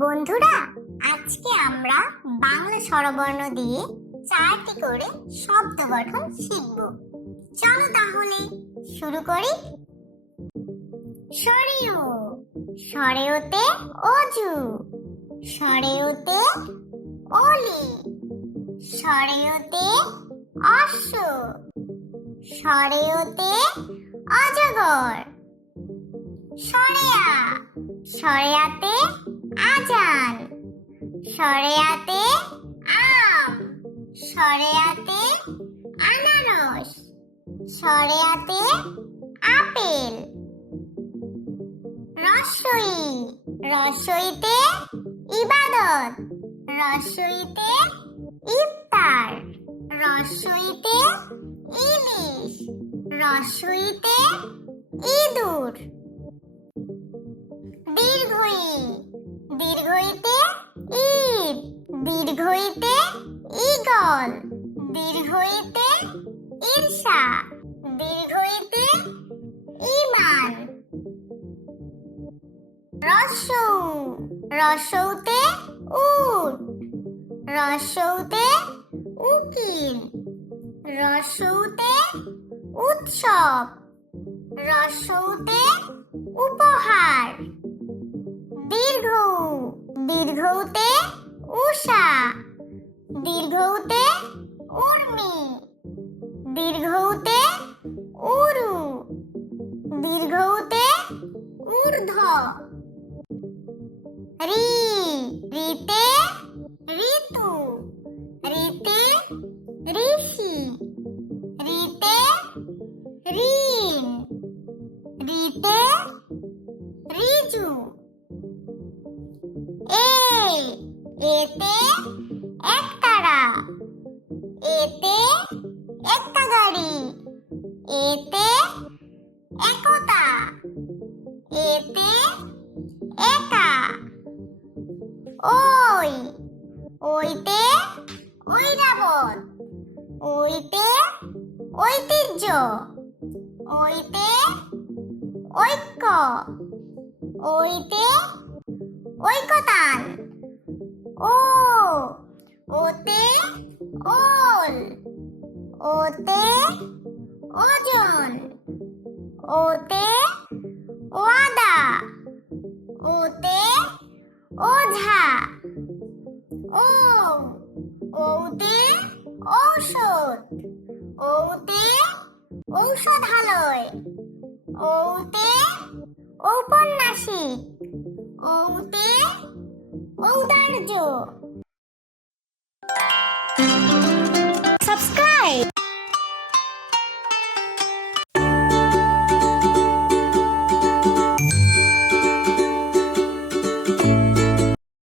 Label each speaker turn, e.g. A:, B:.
A: বন্ধুরা, আজকে আমরা বাংলা স্বরবর্ণ দিয়ে চারটি করে শব্দ গঠন শিখব। চলো তাহলে শুরু করি। সরেও, সরেওতে অজু, সরেওতে অলি, সরেওতে অশ্ব, সরেওতে অজগর, সরেয়া। সরেয়াতে আজান। সরেয়াতে আম। সরেয়াতে আনারস। সরেয়াতে আপেল। রসই। রসইতে ইবাদত। রসইতে ইফতার। রসইতে ইলিশ। রসইতে ইঁদুর। দীর্ঘই দীর্ঘইতে ঈদ দীর্ঘইতে ঈগল, দীর্ঘইতে ঈর্ষা, দীর্ঘইতে ঈমান। রসৌ, রসৌতে উট, রসৌতে উকিল, রসৌতে উৎসব, রসৌতে উপহার। দীর্ঘ দীর্ঘতে উষা দীর্ঘতে উর্মি দীর্ঘতে উরু দীর্ঘতে ঊর্ধ্ব। রি রিতে ঋতু রিতে ঋষি রিতে ঋণ রিতে এতে একতারা এতে একটা গাড়ি এতে একতা এতে একা ওই ওইতে ঐরাবত ওইতে ঐতিহ্য ওইতে ঐক্য ওইতে ঐকতান ও ওতে ওল, ওতে ওজন, ওতে ওয়াদা, ওতে ওঝা, ও, ওতে ঔষধ, ওতে ঔষধালয়, ওতে ঔপন্যাসিক, ওতে ঔদার্য।